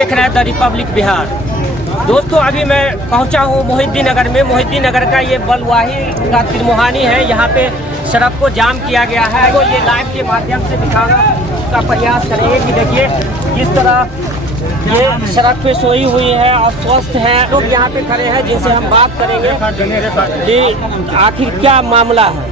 देख रहे हैं द रिपब्लिक बिहार। दोस्तों अभी मैं पहुंचा हूं मोहिद्दीन नगर में। मोहिद्दीन नगर का ये बलवाही का तिरमुहानी है। यहाँ पे सड़क को जाम किया गया है। तो ये लाइव के माध्यम से दिखाने का प्रयास करेंगे कि देखिए किस तरह ये सड़क पे सोई हुई है, अस्वस्थ है। लोग यहाँ पे खड़े हैं जिनसे हम बात करेंगे कि आखिर क्या मामला है।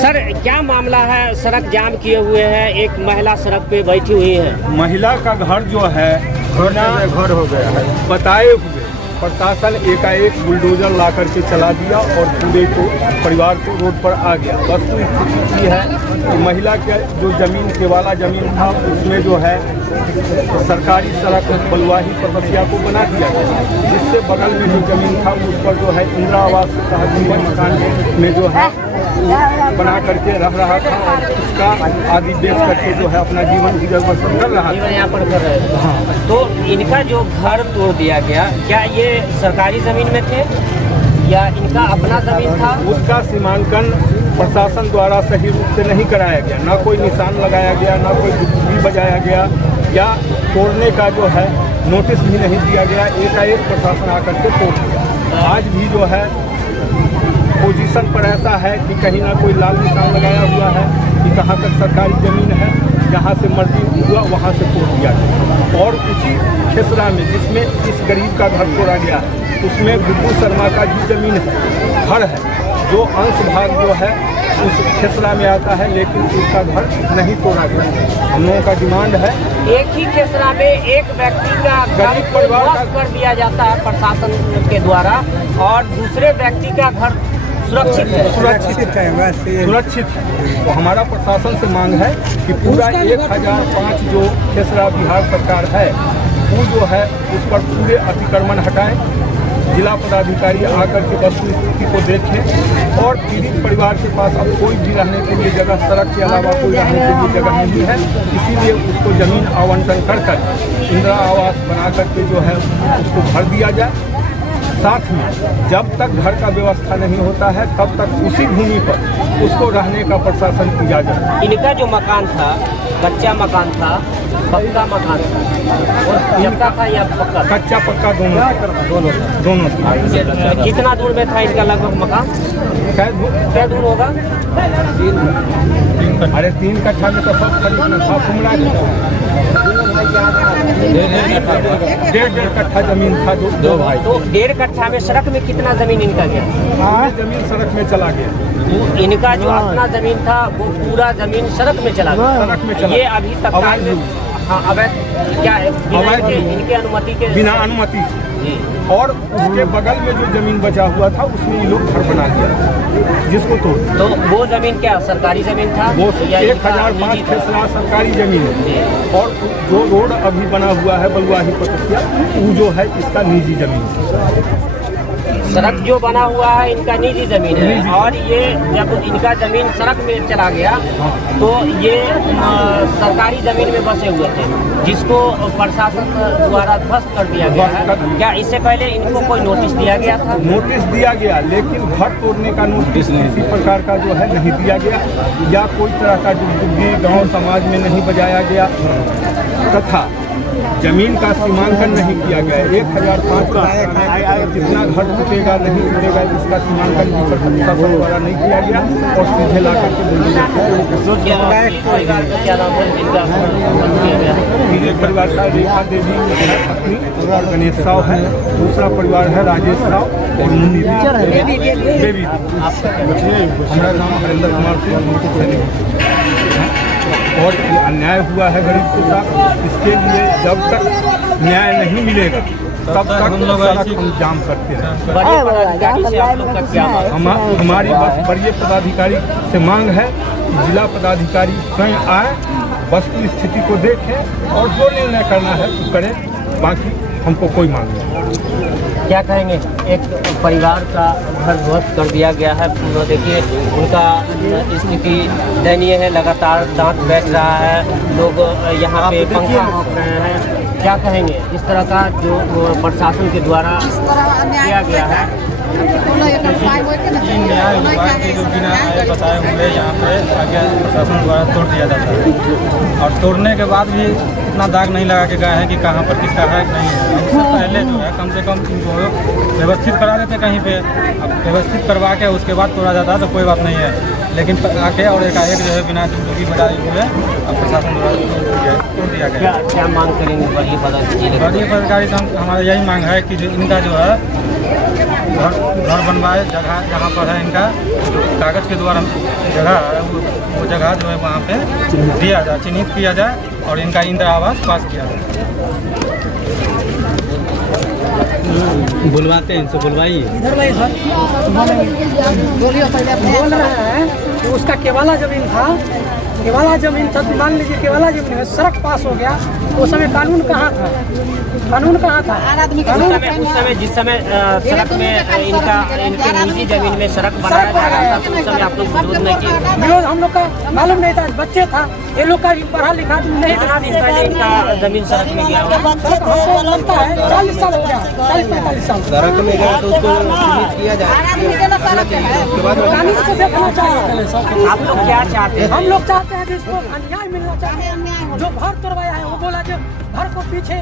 सर क्या मामला है? सड़क जाम किए हुए हैं, एक महिला सड़क पे बैठी हुई है। महिला का घर जो है घर हो गया है। बताए हुए प्रशासन एकाएक बुलडोजर ला करके चला दिया और पूरे को परिवार को रोड पर आ गया। वस्तु स्थिति है कि महिला के जो जमीन केवाला जमीन था उसमें जो है सरकारी सड़क बलवाही परबसिया को बना दिया गया, जिससे बगल में जो जमीन था उस पर जो है इंदिरा आवास के तहत जीवन मकान में जो है बना करके रह रहा था और उसका आदि बेच करके जो है अपना जीवन गुजर बसर कर रहा था। यहाँ पर कर रहे थे। हाँ। तो इनका जो घर तोड़ दिया गया, क्या ये सरकारी जमीन में थे या इनका अपना जमीन था? उसका सीमांकन प्रशासन द्वारा सही रूप से नहीं कराया गया। ना कोई निशान लगाया गया, ना कोई भी बजाया गया, या तोड़ने का जो है नोटिस भी नहीं दिया गया। एकाएक प्रशासन आकर के तोड़ दिया। आज भी जो है पोजीशन पर ऐसा है कि कहीं ना कोई लाल निशान लगाया हुआ है कि कहाँ तक सरकारी ज़मीन है, जहाँ से मर्जी हुआ वहाँ से तोड़ दिया गया। और उसी खेसरा में जिसमें इस गरीब का घर तोड़ा गया है, उसमें गुड्डू शर्मा का भी ज़मीन है, घर है, जो अंश भाग जो है उस खेसरा में आता है, लेकिन उसका घर नहीं तोड़ा गया। हम लोगों का डिमांड है एक ही खेसरा में एक व्यक्ति का गरीब परिवार का कर दिया जाता है प्रशासन के द्वारा और दूसरे व्यक्ति का घर सुरक्षित है। सुरक्षित है। तो हमारा प्रशासन से मांग है कि पूरा 1005 जो खेसरा बिहार सरकार है वो जो है उस पर पूरे अतिक्रमण हटाएं। जिला पदाधिकारी आकर के वस्तु स्थिति को देखें और पीड़ित परिवार के पास अब कोई भी रहने के लिए जगह सड़क के अलावा कोई रहने के लिए जगह नहीं है, इसीलिए उसको जमीन आवंटन कर इंदिरा आवास बना करके जो है उसको भर दिया जाए। साथ में जब तक घर का व्यवस्था नहीं होता है तब तक उसी भूमि पर उसको रहने का प्रशासन किया जाए। इनका जो मकान था कच्चा मकान था, पक्का मकान था, और पक्का था या पक्का? कच्चा पक्का दोनों था। कितना दूर में था इनका लगभग मकान? क्या दूर होगा? 3 कट्ठा में तो सब खरीदना था। कुमड़ा 1.5 कट्ठा जमीन था दो भाई। तो 1.5 कट्ठा में सड़क में कितना जमीन इनका गया? जमीन सड़क में चला गया। इनका जो अपना जमीन था वो पूरा जमीन सड़क में चला गया। सड़क में चला। ये अभी तक अवैध क्या है? इनके अनुमति के बिना अनुमति। और उसके बगल में जो जमीन बचा हुआ था उसमें ये लोग घर बना दिया जिसको तो वो जमीन क्या सरकारी जमीन था? वो 1005 खेसरा सरकारी जमीन है। और जो रोड अभी बना हुआ है बलवाही परबसिया वो जो है इसका निजी जमीन है। सड़क जो बना हुआ है इनका निजी जमीन है। और ये जब इनका जमीन सड़क में चला गया तो ये सरकारी जमीन में बसे हुए थे, जिसको प्रशासन द्वारा ध्वस्त कर दिया गया है। क्या इससे पहले इनको कोई नोटिस दिया गया था? नोटिस दिया गया, लेकिन घर तोड़ने का नोटिस किसी प्रकार का जो है नहीं दिया गया, या कोई तरह का जुगजुगी गाँव समाज में नहीं बजाया गया, तथा जमीन का सीमांकन नहीं किया गया। 1005 का जितना घर टूटेगा नहीं टूटेगा इसका सीमांकन प्रशासन द्वारा नहीं किया गया और सीधे ला करके परिवार का रेखा देवी पत्नी और गणेश साव है, दूसरा परिवार है राजेश साव और मुन्नी देवी। हमारा नाम हरेंद्र कुमार सिंह। और ये अन्याय हुआ है गरीब के साथ। इसके लिए जब तक न्याय नहीं मिलेगा तब तक सड़क हम जाम करते हैं। हमारी बस बड़े पदाधिकारी से मांग है कि जिला पदाधिकारी स्वयं आए, वस्तु स्थिति को देखें और जो निर्णय करना है वो करें। बाकी हमको कोई मांग नहीं। क्या कहेंगे? एक परिवार का घर ध्वस्त कर दिया गया है। देखिए उनका स्थिति दयनीय है, लगातार दांत बैठ रहा है, लोग यहाँ पे पंखा हाँक रहे हैं। क्या कहेंगे इस तरह का जो प्रशासन के द्वारा किया गया है? न्याय हुआ कि जो बिना बताए हुए यहाँ पे आगे प्रशासन द्वारा तोड़ दिया जाता है और तोड़ने के बाद भी इतना दाग नहीं लगा के गए हैं कि कहाँ पर किसका है नहीं है। उससे पहले जो है कम से कम इनको व्यवस्थित करा देते कहीं पे, अब व्यवस्थित करवा के उसके बाद तोड़ा जाता है तो कोई बात नहीं है, लेकिन आके और एकाएक जो है बिना जुगजुगी बजाए हुए अब प्रशासन द्वारा तोड़ दिया गया। क्या मांग करेंगे बड़ी पदाधिकारी? बड़ी पदाधिकारी से हमारा यही मांग है कि जो इनका जो है घर बनवाए, जगह जहाँ पर है इनका जो कागज़ के द्वारा जगह है वो जगह जो है वहाँ पे दिया जाए, चिन्हित किया जाए और इनका इंदिरा आवास पास किया जाए। बुलवाते हैं इनसे, बुलवाइए। बोल रहा है कि उसका केवाला जमीन था, केवाला जमीन था तो मान लीजिए केवाला जमीन है, सड़क पास हो गया, उस समय कानून कहाँ था? कानून कहाँ था? उस समय जिस समय सड़क में इनके निजी जमीन में सड़क बनाया जा रहा था तो उस समय आप लोग विरोध नहीं किए? विरोध हम लोग का मालूम नहीं था, बच्चे था, ये लोग का पढ़ा लिखा नहीं था। पहले इनका जमीन सड़क में गया हमको लगता है 40 साल हो गया, 40-45 साल सड़क में गया तो उसको चिन्हित किया जाए, उसके बाद कानून से देखना चाहिए। आप लोग क्या चाहते हैं? हम लोग चाहते हैं कि इसको अन्याय मिलना चाहिए। जो घर तोड़वाया है वो बोला कि घर को पीछे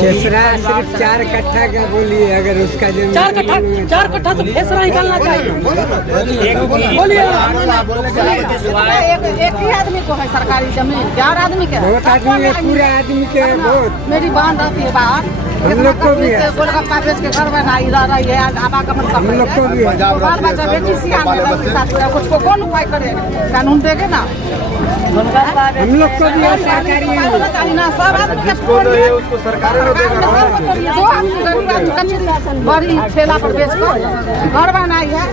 सिर्फ 4 कट्ठा का बोलिए, अगर उसका जमीन 4 कट्ठा तो फेसरा निकालना चाहिए। बोलिए एक ही आदमी को है सरकारी जमीन, 4 आदमी के बहुत आदमी है, पूरा आदमी के है बहुत। मेरी बहन रहती है बाहर, हम लोग को भी है, गोलगप्पा बेच के घर बनाई रही है, आवागमन हम लोग को भी है। बाल बच्चा बेटी सियान है, कुछ को कौन उपाय करे? कानून देगे ना, हम लोग को भी है सरकारी जिसको उसको सरकार बड़ी ठेला पर बेच कर घर बनाई है,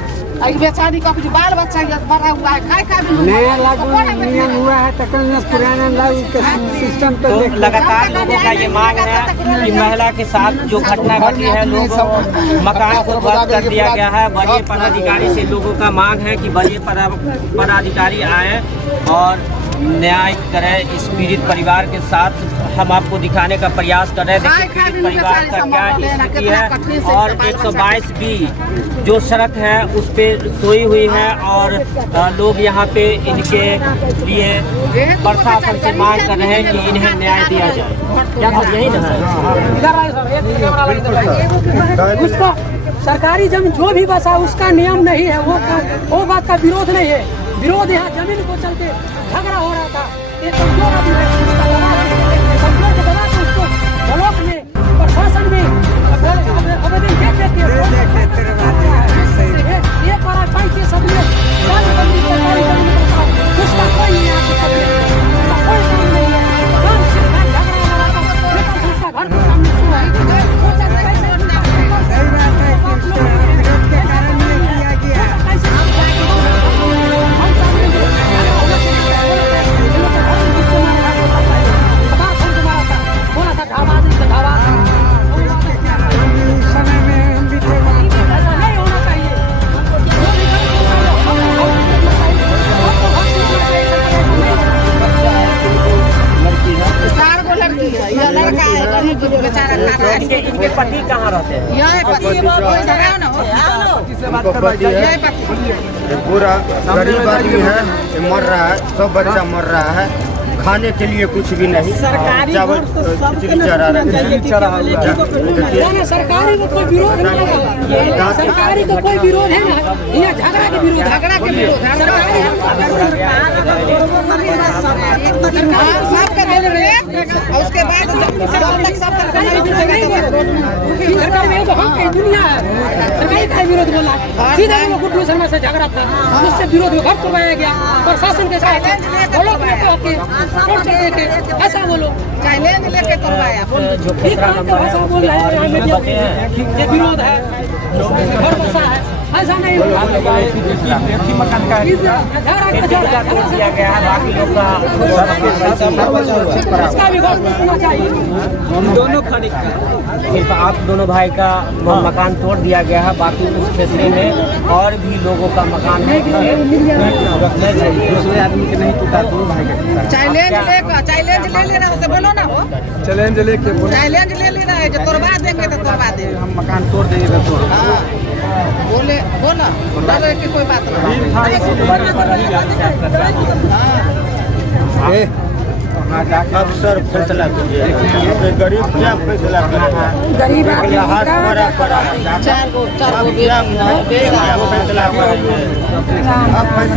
बेचारी का कुछ बाल बच्चा बड़ा हुआ है, खाए का नया लागू नियम हुआ है तो पुराना लागू के सिस्टम तो तो लगातार लोगों का ये मांग है कि महिला के साथ जो घटना घटी है, लोगों मकान को ध्वस्त कर दिया गया है। वरीय पदाधिकारी से लोगों का मांग है कि वरीय पदाधिकारी आए और न्याय करें इस पीड़ित परिवार के साथ। हम आपको दिखाने का प्रयास कर रहे हैं, देखिए पीड़ित परिवार का क्या स्थिति है। और 122 बी जो सड़क है उस पे सोई हुई है और लोग यहाँ पे इनके लिए प्रशासन से मांग कर रहे हैं कि इन्हें न्याय दिया जाए। क्या सब यही ना है? उसको सरकारी जमीन जो भी बसा उसका नियम नहीं है, वो बात का विरोध नहीं है। विरोध यहाँ जमीन को चलते झगड़ा हो रहा था। एक कमजोर आदमी है, उसका दबा कमजोर को दबा के उसको ब्लॉक में प्रशासन में आवेदन एक बार 35 सब में सरकारी जमीन उसका कोई नहीं है, उसका कोई काम नहीं है। काम सिर्फ झगड़ा हो रहा था, उसका घर के सामने सुना है। सही बात है कि विरोध के कारण ये किया गया। समय में हम भी थे वहाँ। ऐसा नहीं होना चाहिए। चार गो लड़की है, यह लड़का है, गरीब बेचारा खा रहा है। इनके पति कहाँ रहते हैं? यह पति पूरा गरीब आदमी है, ये मर रहा है, सब बच्चा मर रहा है, खाने के लिए कुछ भी नहीं, चावल खिचड़ी चढ़ा रहे हैं। सरकारी को कोई विरोध नहीं है, सरकारी को कोई विरोध है ना, यहाँ झगड़ा के विरोध, झगड़ा के विरोध सबका दे रहे हैं। उसके बाद जब तक सब सरकार में तो हम दुनिया है, सरकारी का विरोध बोला। सीधे वो गुड्डू शर्मा से झगड़ा था, उससे विरोध में घर तोड़वाया गया। प्रशासन के साथ बोलो ऐसा बोलो, चैलेंज लेके तोड़वाया। जो खेसरा नंबर है बोल रहे हैं ये विरोध है, घर बसा है, ऐसा नहीं होगा। दिया गया है, बाकी लोग का इसका भी गौर करना चाहिए। दोनों खड़ी सिर्फ आप दोनों भाई का मकान तोड़ दिया गया है, बाकी उस खेसरे में और भी लोगों का मकान है। दूसरे आदमी के नहीं टूटा, दो भाई का टूटा। चैलेंज लेकर चैलेंज ले ले रहा है, उसे बोलो ना वो चैलेंज लेके चैलेंज ले ले रहा है जो तोड़वा देंगे तो तोड़वा देंगे। हम मकान तोड़ देंगे तो तोड़। हाँ बोले बोला बोलो कि कोई बात नहीं। हाँ अब सर फैसला कीजिए, गरीब क्या फैसला करेगा? गरीब हाथ भरा पड़ा है। चार गो अब क्या फैसला करेंगे? अब फैसला